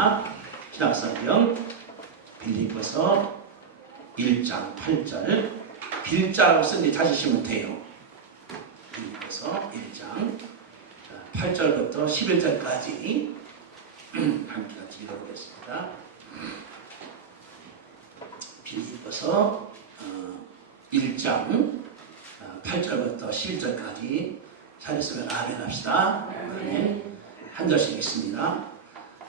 하겠습니다. 신약성경 빌립보서 1장 8절 빌자라고 쓴데 찾으시면 돼요. 빌립보서 1장 8절부터 11절까지 함께 같이 읽어보겠습니다. 빌립보서 1장 8절부터 11절까지 찾으시면 아멘 합시다. 아멘. 한 절씩 읽습니다.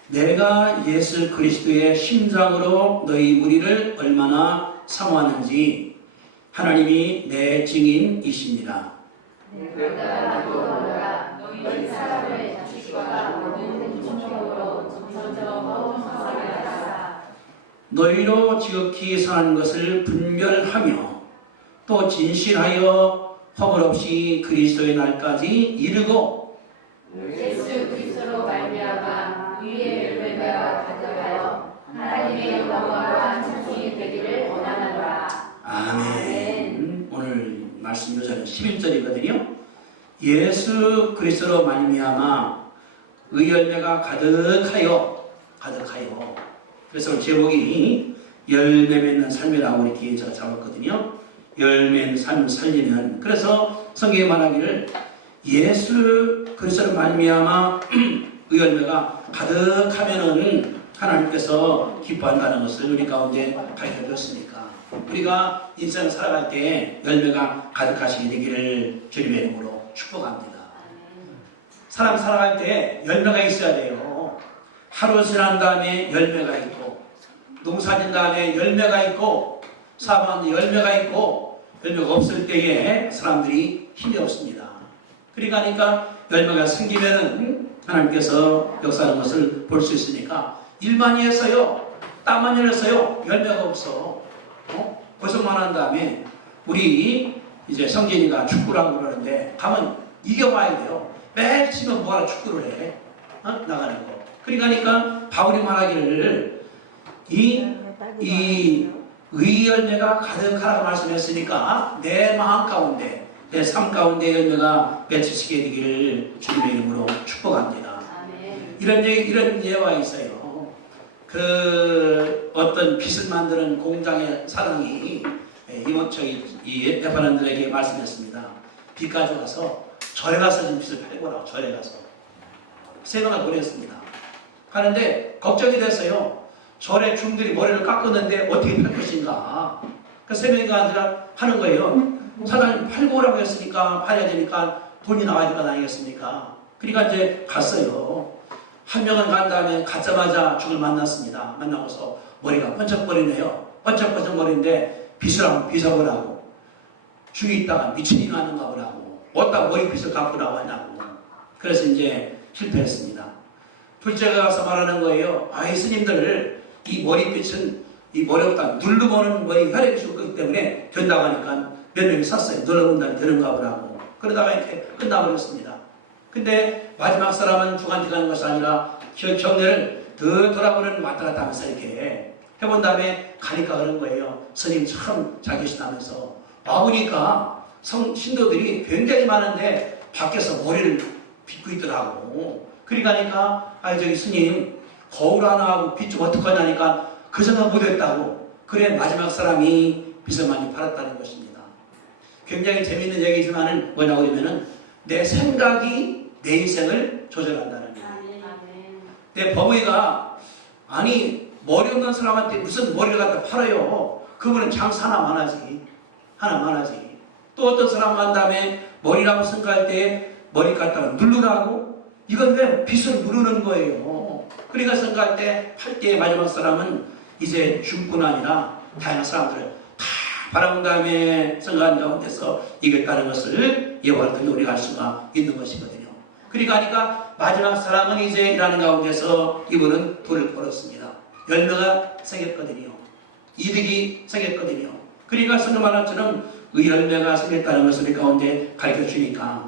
내가 예수 그리스도의 심장으로 너희 무리를 얼마나 사모하는지 하나님이 내 증인이십니다. 내가 너희가 너희 사람의 자식과 모든 충성으로 정성적으로 성사하게 하사 너희로 지극히 선한 것을 분별하며 또 진실하여 허물 없이 그리스도의 날까지 이르고 예수 그리스도로 말미암아 위의 열매가 가득하여 하나님의 영광과 찬송이 되기를 원하노라. 아멘. 오늘 말씀 요절은 11절이거든요. 예수 그리스도로 말미암아 의 열매가 가득하여 그래서 제목이 열매 맺는 삶이라고 이렇게 제가 잡았거든요. 열매 삶 살리는. 그래서 성경에 말하기를 예수 그리스도로 말미암아 의 열매가 가득하면은 하나님께서 기뻐한다는 것을 우리 가운데 가르쳐 주었으니까 우리가 인생을 살아갈 때 열매가 가득하시게 되기를 주님의 이름으로 축복합니다. 사람 살아갈 때 열매가 있어야 돼요. 하루 지난 다음에 열매가 있고 농사 진 다음에 열매가 있고 사업하는데 열매가 있고 열매가 없을 때에 사람들이 힘이 없습니다. 그러니까 열매가 생기면은 하나님께서 역사하는 것을 볼 수 있으니까 일만 해서요 땀만 흘렸어요 열매가 없어. 고생만 한 다음에 우리 이제 성진이가 축구를 하고 그러는데 가면 이겨봐야 돼요. 매일 치면 뭐하러 축구를 해? 나가는 거. 그러니까 바울이 말하기를 이 열매가 가득하라고 말씀했으니까 내 마음 가운데 내 삶 가운데 열매가 맺히시게 되기를 주님의 이름으로 축복합니다. 이런 예화가 있어요. 어떤 빚을 만드는 공장의 사장이 이 베파란들에게 말씀했습니다. 빚 가져가서 절에 가서 좀 빚을 팔고라고. 절에 가서 세번을 보냈습니다. 하는데 걱정이 됐어요. 절에 중들이 머리를 깎았는데 어떻게 팔 것인가. 그 세 명이가 아니라 하는 거예요. 사장님 팔고 오라고 했으니까 팔아야 되니까 돈이 나와야 될 거 아니겠습니까? 그러니까 이제 갔어요. 한 명은 간 다음에 가자마자 죽을 만났습니다. 만나고서 머리가 번쩍거리네요. 번쩍번쩍거리는데 빚을 한번 빚어보라고. 죽이 있다가 미친이 나는가 보라고. 어디다 머리빚을 갚고 나왔냐고. 그래서 이제 실패했습니다. 둘째가 가서 말하는 거예요. 아이 스님들 이 머리빛은 이 머리보다 누르고는 머리 혈액이 죽기 때문에 된다고 하니까 몇 명이 샀어요. 눌러본다면 되는가 보라고. 그러다가 이렇게 끝나버렸습니다. 근데 마지막 사람은 죽한테 가는 것이 아니라 경례를 더 돌아보는 왔다 갔다 하면서 이렇게 해본 다음에 가니까 그런 거예요. 스님 참 잘 계시다면서. 와보니까 신도들이 굉장히 많은데 밖에서 머리를 빗고 있더라고. 그러니까 저기 스님 거울 하나 하고 빚 좀 어떡하냐니까 그 생각 못했다고. 그래 마지막 사람이 빚을 많이 팔았다는 것입니다. 굉장히 재미있는 얘기지만은 뭐냐고 그러면은 내 생각이 내 인생을 조절한다는 거예요. 내 버무이가 아니 머리 없는 사람한테 무슨 머리를 갖다 팔아요. 그분은 장사 하나만 하지. 또 어떤 사람 간 다음에 머리라고 생각할 때 머리 갖다가 누르라고. 이건 왜 빚을 누르는 거예요. 그러니까 생각할 때 팔 때 마지막 사람은 이제 중뿐 아니라 다양한 사람들을 다 바라본 다음에 생각한 가운데서 이겼다는 것을 예화를 통해 우리가 알 수가 있는 것이거든요. 그러니까 마지막 사람은 이제 일하는 가운데서 이분은 돈을 벌었습니다. 열매가 생겼거든요. 이득이 생겼거든요. 그러니까 성경 말한처럼 의 열매가 생겼다는 것을 우리 가운데 가르쳐 주니까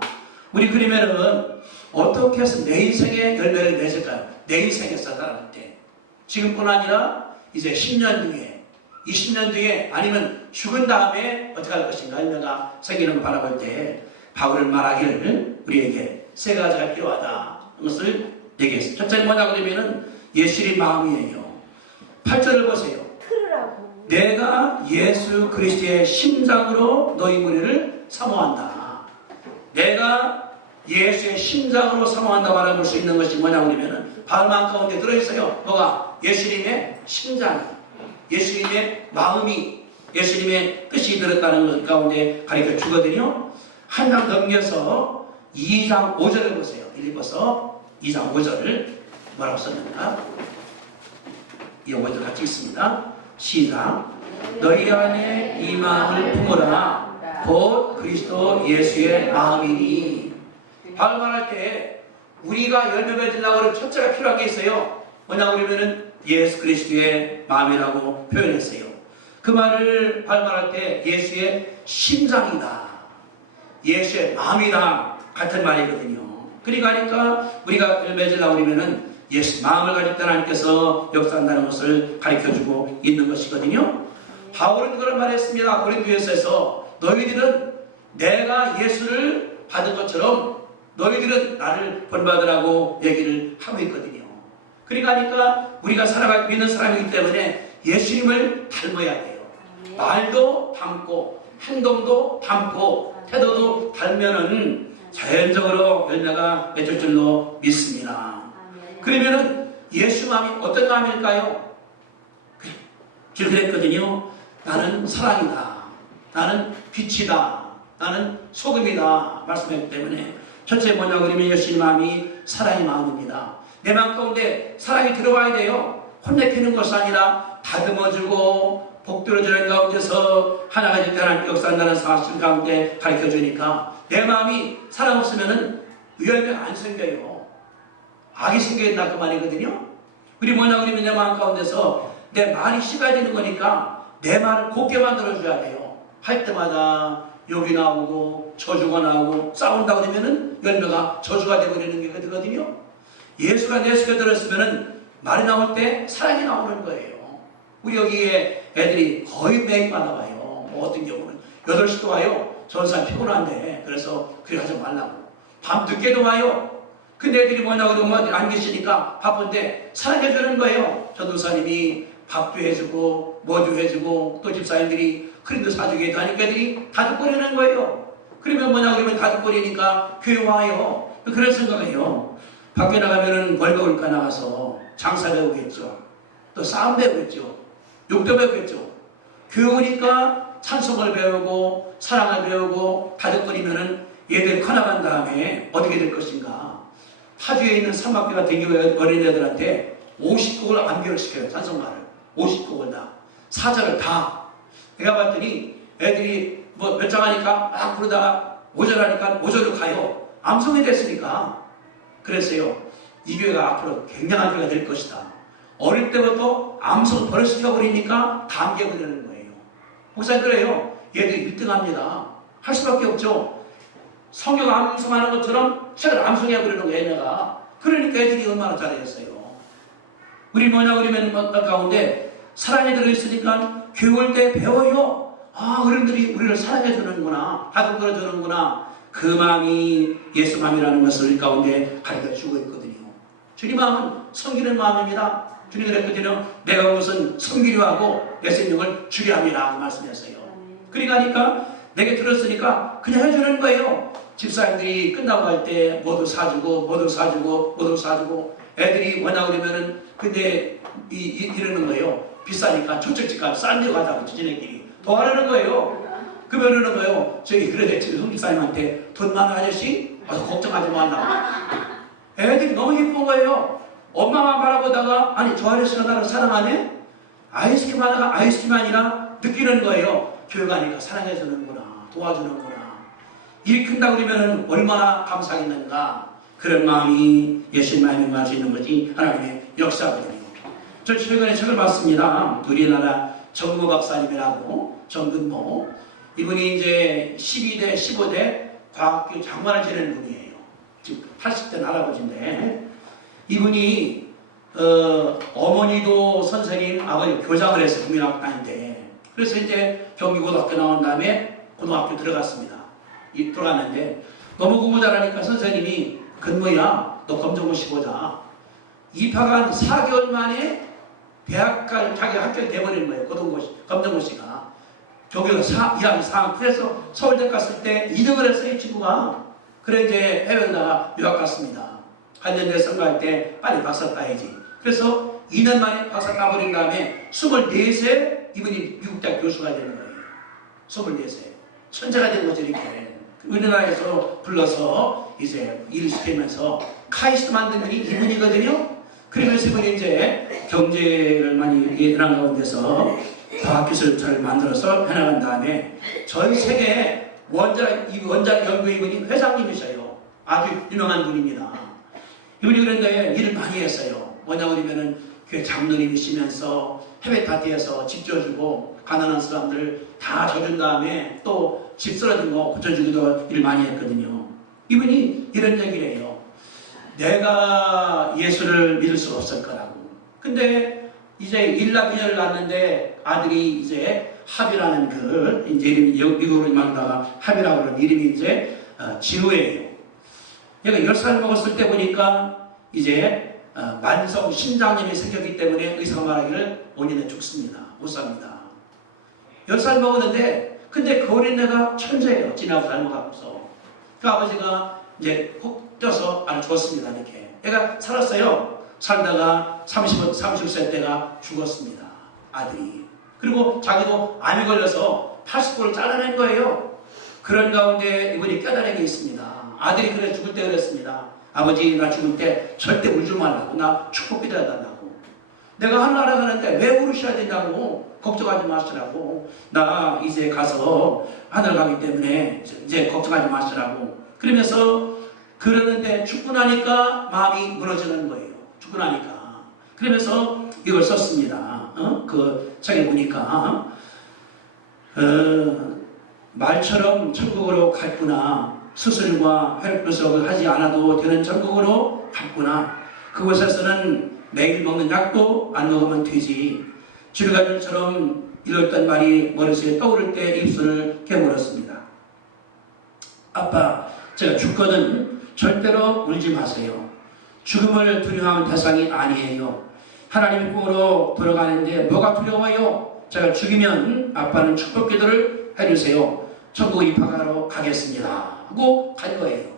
우리 그러면은 어떻게 해서 내 인생에 열매를 맺을까요? 내 인생에서 살아갈 때 지금뿐 아니라 이제 10년 뒤에 20년 뒤에 아니면 죽은 다음에 어떻게 할 것인가 열매가 생기는 걸 바라볼 때 바울은 말하기를 우리에게 세 가지가 필요하다. 그것을 얘기했습니다. 첫째는 뭐냐고 그러면은 예수의 마음이에요. 8절을 보세요. 내가 예수 그리스도의 심장으로 너희 무리를 사모한다. 내가 예수의 심장으로 사모한다 말할 수 있는 것이 뭐냐고 그러면 발만 가운데 들어있어요. 뭐가? 예수님의 심장이, 예수님의 마음이, 예수님의 뜻이 들었다는 것 가운데 가르쳐 주거든요. 한 장 넘겨서 2장 5절을 보세요. 읽어서 2장 5절을 뭐라고 썼는가? 이 5절 같이 읽습니다. 시작. 너희 안에 이 마음을 품으라. 곧 그리스도 예수의 마음이니. 바울 말할 때 우리가 열매 맺으려고 하는 첫째가 필요한 게 있어요. 뭐냐고 그러면은 예수 그리스도의 마음이라고 표현했어요. 그 말을 바울 말할 때 예수의 심장이다, 예수의 마음이다 같은 말이거든요. 그러니까 우리가 열매 맺으려고 그러면은 예수 마음을 가질 때 하나님께서 역사한다는 것을 가르쳐주고 있는 것이거든요. 바울은 그런 말을 했습니다. 고린도후서에서 너희들은 내가 예수를 받은 것처럼 너희들은 나를 본받으라고 얘기를 하고 있거든요. 그러니까 우리가 살아갈 믿는 사람이기 때문에 예수님을 닮아야 돼요. 말도 닮고 행동도 닮고 태도도 닮으면은 자연적으로 열매가 맺을 줄로 믿습니다. 그러면은 예수 마음이 어떤 마음일까요? 줄 그랬거든요. 나는 사랑이다, 나는 빛이다, 나는 소금이다 말씀했기 때문에 첫째 뭐냐고 그러면 예수님 마음이 사랑의 마음입니다. 내 마음 가운데 사랑이 들어와야 돼요. 혼내키는 것이 아니라 다듬어주고 복들어주는 가운데서 하나가 될 때 하나님 역사한다는 사실 가운데 가르쳐주니까 내 마음이 사랑 없으면은 열매가 안 생겨요. 악이 생겨있다 그 말이거든요. 우리 뭐냐고 그러면 내 마음 가운데서 내 말이 씹어야 되는 거니까 내 말을 곱게 만들어줘야 돼요. 할 때마다 욕이 나오고 저주가 나오고 싸운다고 그러면은 열매가 저주가 되버리는 게 되거든요. 예수가 내 속에 들었으면은 말이 나올 때 사랑이 나오는 거예요. 우리 여기에 애들이 거의 매일마다 와요. 뭐 어떤 경우는 8시도 와요. 전사 피곤한데 그래서 그래 하지 말라고. 밤 늦게도 와요. 근데 애들이 뭐냐고 그러면 안 계시니까 바쁜데 사랑해주는 거예요. 전도사님이 밥도 해주고 뭐도 해주고 또 집사님들이 크림도 사주게 하니까 애들이 다죽거리는 거예요. 그러면 뭐냐고 그러면 다죽거리니까 교회 와요. 그런 생각이에요. 밖에 나가면은 뭘 배울까 나가서 장사 배우겠죠. 또 싸움 배우겠죠. 욕도 배우겠죠. 교회 오니까 찬송을 배우고 사랑을 배우고 다죽거리면은 얘들 커나간 다음에 어떻게 될 것인가. 타주에 있는 삼학교 같은 경우에 어린애들한테 50곡을 암기를 시켜요. 찬송가를 50곡을 다 사절을 다. 내가 봤더니 애들이 뭐 몇 장 하니까 막 부르다가 5절 하니까 5절로 가요. 암송이 됐으니까. 그랬어요. 이 교회가 앞으로 굉장한 교회가 될 것이다. 어릴 때부터 암송 버릇시켜버리니까 다 암기해버리는 거예요. 목사님 그래요. 얘들이 1등합니다. 할 수밖에 없죠. 성경 암송하는 것처럼 책을 암송해버리는 거예요. 얘네가. 그러니까 애들이 얼마나 잘했어요. 우리 뭐냐 그러면 가운데 사랑이 들어있으니까 교회 올 때 배워요. 아, 어른들이 우리를 사랑해주는구나, 다듬어주는구나. 그 마음이 예수 마음이라는 것을 우리 가운데 가르쳐주고 있거든요. 주님 마음은 섬기는 마음입니다. 주님 그랬거든요. 내가 무슨 섬기려 하고 내 생명을 주려 함이라 말씀했어요. 그러니까 내게 들었으니까 그냥 해주는 거예요. 집사님들이 끝나고 갈 때 뭐도 사주고 애들이 뭐냐고 그러면은 근데 이러는 거예요. 비싸니까 저쪽 집 가서 싼 데 가자고 지네끼리 도와주는 거예요. 그러면 거예요. 저기 그래도 지금 집사님한테 돈 많은 아저씨 걱정하지 말라고. 애들이 너무 예쁜 거예요. 엄마만 바라보다가 아니 저 아저씨가 나를 사랑하네? 아이스크림 하다가 아이스크림 아니라 느끼는 거예요. 교회 가니까 사랑해주는구나, 도와주는구나. 일이 큰다고 그러면 얼마나 감사하겠는가. 그런 마음이 예수님 마음이 말할 수 있는 거지 하나님의 역사거든요. 저 최근에 책을 봤습니다. 우리나라 정모 박사님이라고 정근모. 이분이 이제 12대 15대 과학교 장관을 지내는 분이에요. 지금 80대 할아버지인데 이분이 어머니도 선생님, 아버지 교장을 해서 국민학교 다닌데 그래서 이제 경기고등학교 나온 다음에 고등학교 들어갔습니다. 들어갔는데 너무 공부 잘하니까 선생님이 근무야 너 검정고시 보자. 입학한 4개월 만에 대학 갈 자기 학교에 돼버리는 거예요. 검정고시가. 조교가 2학년 4학년. 그래서 서울대 갔을 때 2등을 했어요, 이 친구가. 그래 이제 해외에다가 유학 갔습니다. 한년대 선거할 때 빨리 박사 따야지. 그래서 2년 만에 박사 따버린 다음에 24세 이분이 미국 대학 교수가 되는 거예요. 24세. 천재가 된 거죠, 이렇게. 우리나라에서 불러서 이제 일을 시키면서 카이스트 만든 분이 이분이거든요. 그래서 이분이 이제 경제를 많이 해나간 가운데서 과학기술을 만들어서 해나간 다음에 전 세계 원자력 연구위원회 회장님이셔요. 아주 유명한 분입니다. 이분이 그런데 일을 많이 했어요. 뭐냐 그러면은 교회 장로님이시면서 해외 파티에서 집 지어주고 가난한 사람들 다 져준 다음에 또 집 쓰러진 거 고쳐주기도 일을 많이 했거든요. 이분이 이런 얘기를 해요. 내가 예수를 믿을 수가 없을 거라고. 근데 이제 일남이녀를 낳았는데 아들이 이제 합이라는 그 이제 이름이 미국으로 말하다가 합이라고 하는 이름이 이제 진우예요. 얘가 10살 먹었을 때 보니까 이제 만성 신장염이 생겼기 때문에 의사가 말하기를 5년에 죽습니다. 못 삽니다. 10살 먹었는데 근데 그 어린애가 천재예요. 지나고 닮아갖고서. 그 아버지가 이제 콕 쪄서 아주 좋습니다. 이렇게. 애가 살았어요. 살다가 30세 때가 죽었습니다. 아들이. 그리고 자기도 암이 걸려서 80골을 잘라낸 거예요. 그런 가운데 이분이 깨달은 게 있습니다. 아들이 그래 죽을 때 그랬습니다. 아버지 나 죽을 때 절대 울지 말라고. 나 축복기도해야 된다고. 내가 하늘나라 가는데 왜 울으셔야 된다고. 걱정하지 마시라고. 나 이제 가서 하늘 가기 때문에 이제 걱정하지 마시라고. 그러면서 그러는데 죽고 나니까 마음이 무너지는 거예요. 죽고 나니까. 그러면서 이걸 썼습니다. 그 책에 보니까 말처럼 천국으로 갔구나. 수술과 혈액분석을 하지 않아도 되는 천국으로 갔구나. 그곳에서는 매일 먹는 약도 안 먹으면 되지. 줄가들처럼 이랬던 말이 머릿속에 떠오를 때 입술을 깨물었습니다. 아빠, 제가 죽거든 절대로 울지 마세요. 죽음을 두려워하는 대상이 아니에요. 하나님의 꿈으로 돌아가는데 뭐가 두려워요? 제가 죽이면 아빠는 축복 기도를 해주세요. 천국 입학하러 가겠습니다. 하고 갈 거예요.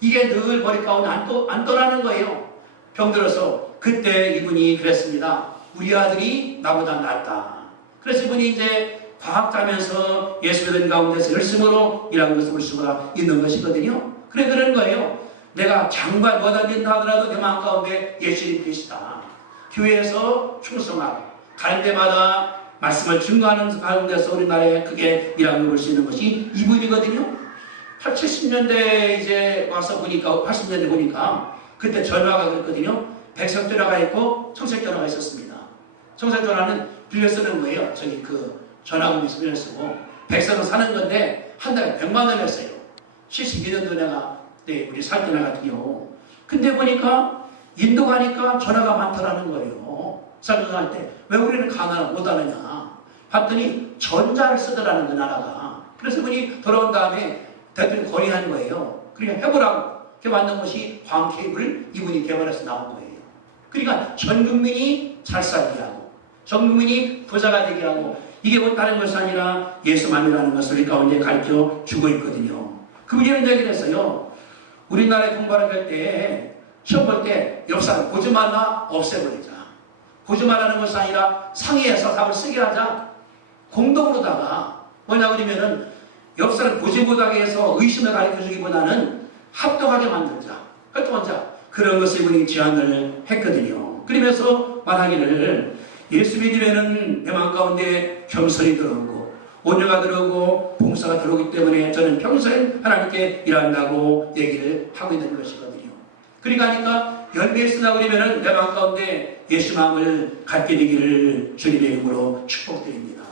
이게 늘 머리 가운데 안 떠나는 거예요. 병들어서 그때 이분이 그랬습니다. 우리 아들이 나보다 낫다. 그래서 이분이 이제 과학자면서 예수된 가운데서 열심으로 일하는 것을 볼 수가 있는 것이거든요. 그래 그런 거예요. 내가 장관 못하긴다 하더라도 내 마음 가운데 예수님 계시다. 교회에서 충성하고 갈 때마다 말씀을 증거하는 가운데서 우리나라에 크게 일하는 걸 볼 수 있는 것이 이분이거든요. 70년대에 이제 와서 보니까 80년대 보니까 그때 전화가 그랬거든요. 백석 전화가 있고 청색 전화가 있었습니다. 청색 전화는 빌려 쓰는 거예요. 저기 그 전화공에서 빌려 쓰고 백석은 사는 건데 한 달에 100만 원 했어요. 72년도 내가 네, 우리 살 때나 같은 경우. 근데 보니까 인도 가니까 전화가 많더라는 거예요. 쌀전화할 때 왜 우리는 가난을 못하느냐 봤더니 전자를 쓰더라는 그 나라가. 그래서 분이 돌아온 다음에 대통령 건의한 거예요. 그러니까 해보라고. 이렇게 만든 것이 광케이블을 이분이 개발해서 나온 거예요. 그러니까 전 국민이 잘 살게 하고 전 국민이 부자가 되게 하고 이게 뭐 다른 것이 아니라 예수만이라는 것을 우리 가운데 가르쳐 주고 있거든요. 그분이 이런 얘기를 했어요. 우리나라에 공부를 할 때 시험 볼 때 옆 사람 보지 말라 없애버리자. 보지 말라는 것이 아니라 상의해서 답을 쓰게 하자. 공동으로다가 뭐냐 그러면은 옆 사람 보지 못하게 해서 의심을 가르쳐주기보다는 합동하게 만들자. 활동하자. 그런 것을 이분이 제안을 했거든요. 그러면서 말하기를 예수 믿으면은 내 마음 가운데 겸손이 들어오고 온유가 들어오고 봉사가 들어오기 때문에 저는 평생 하나님께 일한다고 얘기를 하고 있는 것이거든요. 그러니까 열매에 쓰다 그러면은 내 마음 가운데 예수 마음을 갖게 되기를 주님의 이름으로 축복드립니다.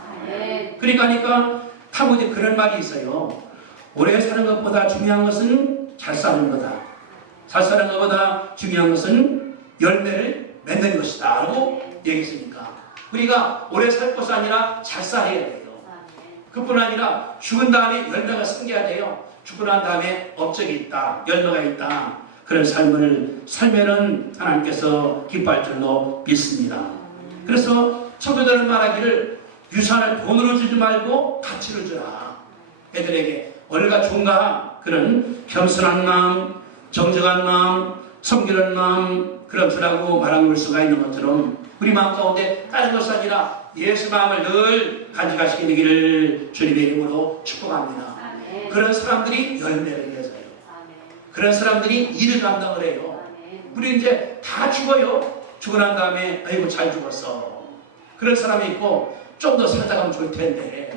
그러니까 타고에 그런 말이 있어요. 오래 사는 것보다 중요한 것은 잘 사는 거다. 잘 사는 것보다 중요한 것은 열매를 맺는 것이다 라고 얘기했으니까 우리가 오래 살 것이 아니라 잘 살아야 돼요. 그뿐 아니라 죽은 다음에 열매가 생겨야 돼요. 죽고 난 다음에 업적이 있다. 열매가 있다. 그런 삶을 살면은 하나님께서 기뻐할 줄로 믿습니다. 그래서 성도들은 말하기를 유산을 돈으로 주지 말고 가치를 주라. 애들에게 얼가 종가 그런 겸손한 마음, 정정한 마음, 섬기는 마음 그런 주라고 말할 수가 있는 것처럼 우리 마음 가운데 다른 것이 아니라 예수 마음을 늘 간직하시게 되기를 주님의 이름으로 축복합니다. 아멘. 그런 사람들이 열매를 맺어요. 아멘. 그런 사람들이 일을 감당을 해요. 아멘. 우리 이제 다 죽어요. 죽고 난 다음에 아이고 잘 죽었어. 그런 사람이 있고 좀 더 살다가면 좋을 텐데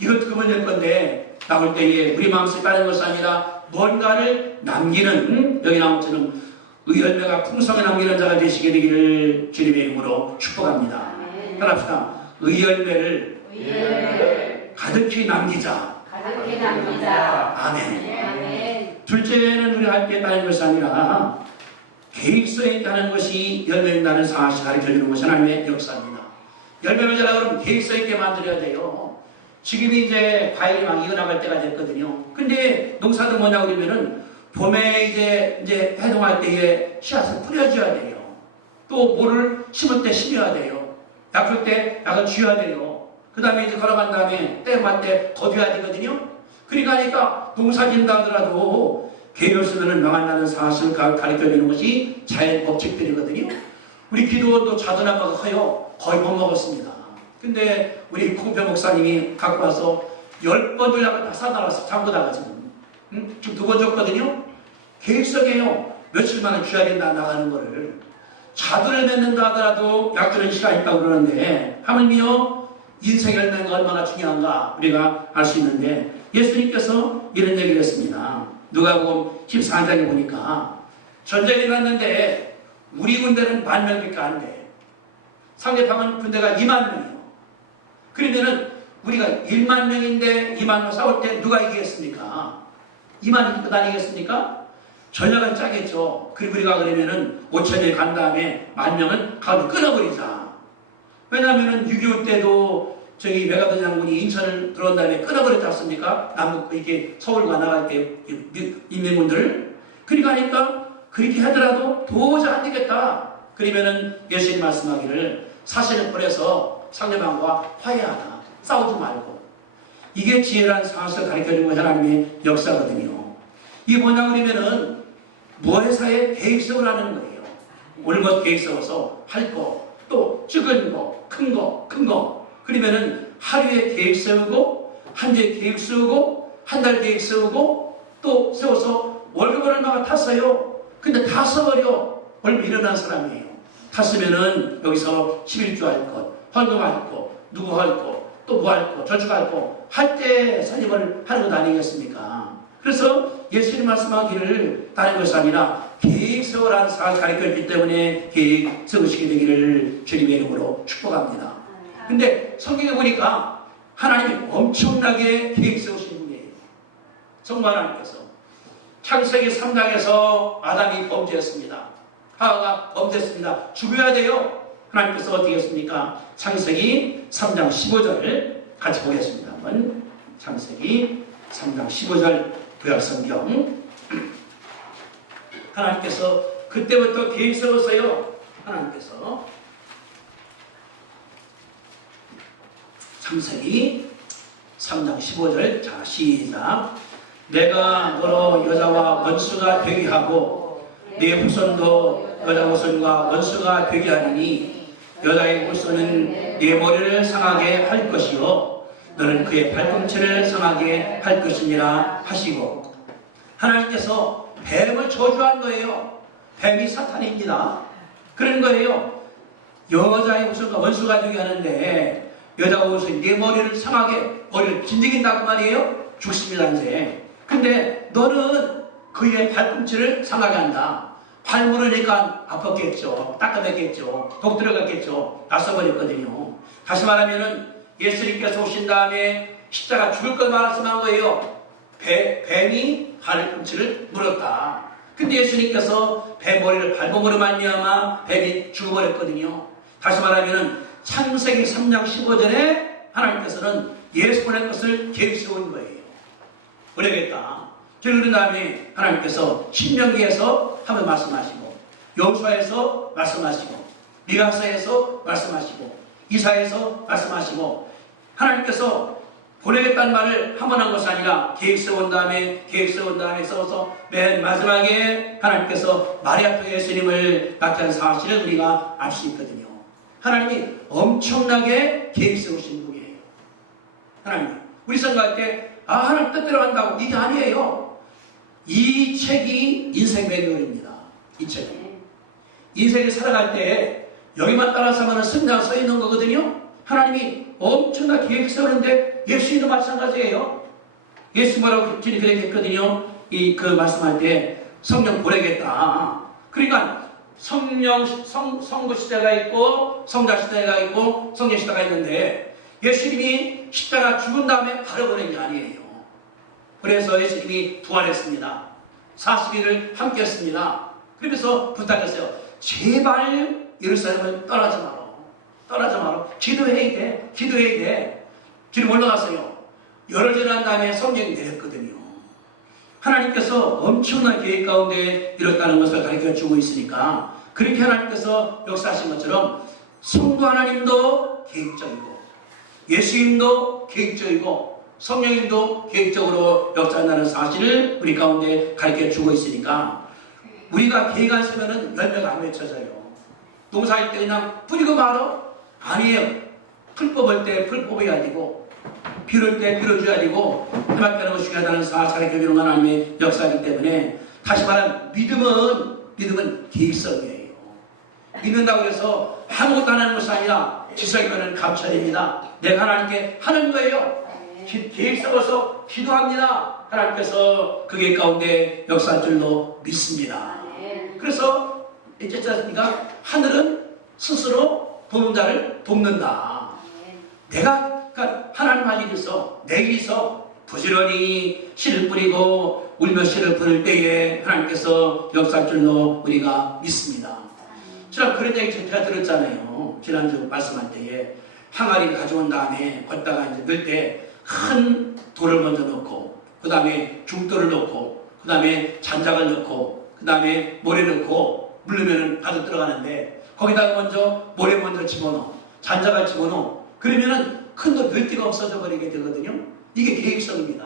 이것도 그만일 건데 나올 때에 우리 마음속에 다른 것이 아니라 뭔가를 남기는 여기 나온 것처럼 의열매가 풍성히 남기는 자가 되시게 되기를 주님의 이름으로 축복합니다. 아멘. 따라합시다. 의열매를 의열매를 가득히 남기자. 가득히 남기자. 아멘. 아멘. 둘째는 우리가 할 때 다른 것이 아니라 계획서에 있다는 것이 열매 맺는다는 사실을 가르쳐주는 것이 하나님의 역사입니다. 열매 맺으려고 그러면 계획서 있게 만들어야 돼요. 지금이 이제 과일이 막 익어나갈 때가 됐거든요. 근데 농사도 뭐냐고 그러면은 봄에 이제 해동할 때에 씨앗을 뿌려줘야 돼요. 또 뭐를 심을 때 심어야 돼요. 약할 때 약을 쥐어야 돼요. 그 다음에 이제 걸어간 다음에 때만 때 거둬야 되거든요. 그러니까 농사 짓는다 하더라도 계획 없으면 망한다는 사실을 가르쳐주는 것이 자연 법칙들이거든요. 우리 기도원도 자두나무가 커요. 거의 못 먹었습니다. 근데 우리 콩표 목사님이 갖고 와서 10번 들약을 다 사달았어. 전부 다가 지금. 지금 2번 줬거든요. 계획성이에요. 며칠 만에 줘야 된다 나가는 거를. 자두를 맺는다 하더라도 약주는 시간이 있다고 그러는데 하물며 인생 열매가 얼마나 중요한가 우리가 알 수 있는데 예수님께서 이런 얘기를 했습니다. 누가복음 14장에 보니까 전쟁이 났는데 우리 군대는 10,000명밖에 안 돼. 상대방은 군대가 20,000명이에요. 그러면은 우리가 10,000명인데 20,000명 싸울 때 누가 이기겠습니까? 20,000명이 끝나니겠습니까? 전략은 짜겠죠. 그리고 우리가 그러면은 5,000명 간 다음에 10,000명은 가운데 끊어버리자. 왜냐하면은 6.25 때도 저기 메가더 장군이 인천을 들어온 다음에 끊어버렸지 않습니까? 남북 이렇게 서울과 나갈 때 인민군들을. 그러니까 그렇게 하더라도 도저히 안 되겠다. 그러면은 예수님 말씀하기를 사신을 보내서 상대방과 화해하라. 싸우지 말고. 이게 지혜란 사실을 가르쳐주는 것이 하나님의 역사거든요. 이게 뭐냐 그러면은 무회사의 계획성을 하는 거예요. 오늘 뭐 계획 세워서 할 거, 또 적은 거, 큰 거. 그러면은 하루에 계획 세우고, 한 주에 계획 세우고, 한 달 계획 세우고, 또 세워서 월급을 얼마가 탔어요. 근데 다 써버려. 얼마 일어난 사람이에요. 탔으면은 여기서 11조 할 것, 헌금할 것, 누구 할 것, 또 뭐 할 것, 저축할 것, 할 때 살림을 하는 것 아니겠습니까? 그래서 예수님 말씀하기를 다른 것이 아니라 계획 세워라는 사실을 가르쳐줬기 때문에 계획 세우시게 되기를 주님의 이름으로 축복합니다. 근데 성경에 보니까 하나님이 엄청나게 계획 세우신 분이에요. 성부 하나님께서. 창세기 3장에서 아담이 범죄했습니다. 하와가 범죄했습니다. 죽여야 돼요. 하나님께서 어떻게 했습니까? 창세기 3장 15절 같이 보겠습니다. 한번 창세기 3장 15절 구약성경. 하나님께서 그때부터 계획 세웠어요. 하나님께서 창세기 3장 15절 자 시작. 내가 너로 여자와 원수가 되게 하고 내 후손도 여자 후손과 원수가 되게 하리니 여자의 후손은 내 머리를 상하게 할 것이요 너는 그의 발꿈치를 상하게 할 것이니라 하시고 하나님께서 뱀을 저주한 거예요. 뱀이 사탄입니다. 그런 거예요. 여자의 후손과 원수가 되게 하는데 여자가 후손이 내 머리를 상하게 머리를 진드긴다고 말이에요. 죽습니다 이제. 근데 너는 그의 발꿈치를 상하게 한다. 발 물으니까 아팠겠죠. 따끔했겠죠. 독 들어갔겠죠. 낯서버렸거든요. 다시 말하면은 예수님께서 오신 다음에 십자가 죽을 걸 말씀한 거예요. 뱀이 발꿈치를 물었다. 근데 예수님께서 뱀 머리를 밟음으로 말미암아 뱀이 죽어버렸거든요. 다시 말하면은 창세기 3장 15절에 하나님께서는 예수 보낸 것을 계획 세운 거예요. 보내겠다. 그런 다음에 하나님께서 신명기에서 하면 말씀하시고, 여호수아에서 말씀하시고, 미가서에서 말씀하시고, 이사에서 말씀하시고, 하나님께서 보내겠다는 말을 한 번 한 것이 아니라 계획 세운 다음에 써서 맨 마지막에 하나님께서 마리아 통해 예수님을 낳게 한 사실을 우리가 알 수 있거든요. 하나님이 엄청나게 계획 세우신 분이에요. 하나님, 우리 생각할 때 하나님 뜻대로 한다고, 이게 아니에요. 이 책이 인생 매뉴얼입니다. 이 책이 인생을 살아갈 때 여기만 따라서 하면 승리가 써 있는 거거든요. 하나님이 엄청나게 계획 세우는데 예수님도 마찬가지예요. 예수 뭐라고 주님 그렇게 했거든요. 그 말씀할 때 성령 보내겠다. 그러니까 성부 시대가 있고 성자 시대가 있고 성령 시대가 있는데 예수님이 십자가 죽은 다음에 바로 보낸 게 아니에요. 그래서 예수님이 부활했습니다. 40일을 함께 했습니다. 그러면서 부탁했어요. 제발 예루살렘을 떠나지 마라. 기도해야 돼. 지금 올라갔어요. 열흘 지난 다음에 성령이 내렸거든요. 하나님께서 엄청난 계획 가운데 이뤘다는 것을 가르쳐 주고 있으니까, 그렇게 하나님께서 역사하신 것처럼 성도 하나님도 계획적이고 예수님도 계획적이고 성령님도 계획적으로 역사한다는 사실을 우리 가운데 가르쳐 주고 있으니까, 우리가 계획 안 쓰면은 열매가 안 맺혀져요. 농사일 때 그냥 뿌리고 말어? 아니에요. 풀 뽑을 때 풀 뽑아야 되고, 비를 때 빌어줘야 되고, 해맑게 것이 중요하다는 사실을 가르쳐주는 하나님의 역사이기 때문에, 다시 말하면 믿음은 계획성이에요. 믿는다고 해서 아무것도 안 하는 것이 아니라 지성이면 감춰야 됩니다. 내가 하나님께 하는 거예요. 계획 세워서 기도합니다. 하나님께서 그 계획 가운데 역사할 줄로 믿습니다. 그래서 이제 짰습니까? 하늘은 스스로 돕는 자를 돕는다. 내가 그러니까 하나님 아니겠어. 내기서 부지런히 씨를 뿌리고 울며 씨를 뿌릴 때에 하나님께서 역사할 줄로 우리가 믿습니다. 지난 그런 얘기 제가 들었잖아요. 지난주 말씀할 때에 항아리 가져온 다음에 걷다가 이제 넣을 때 큰 돌을 먼저 넣고, 그 다음에 중돌을 넣고, 그 다음에 잔작을 넣고, 그 다음에 모래 넣고, 물르면은 가득 들어가는데, 거기다가 먼저 모래 먼저 집어넣어, 잔작을 집어넣어. 그러면은 큰 돌 몇 개가 없어져 버리게 되거든요. 이게 계획성입니다.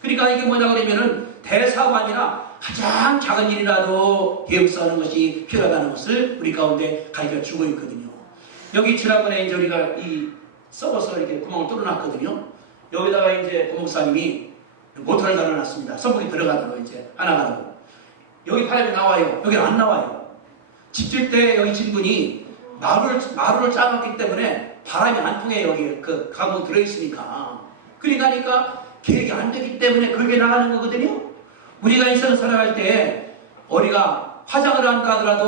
그러니까 이게 뭐냐 그러면은 대사가 아니라 가장 작은 일이라도 계획성하는 것이 필요하다는 것을 우리 가운데 가르쳐 주고 있거든요. 여기 지난번에 이제 우리가 썩어서 이렇게 구멍을 뚫어놨거든요. 여기다가 이제 고목사님이 모터를 달아놨습니다. 선풍기 들어가도록 이제 안 나가고. 여기 바람이 나와요. 여기 안 나와요. 집질 때 여기 진분이 마루를 짜놨기 때문에 바람이 안 통해요. 여기 그 가구 들어있으니까. 그러니까 계획이 안 되기 때문에 그게 나가는 거거든요. 우리가 인생을 살아갈 때 우리가 화장을 한다 하더라도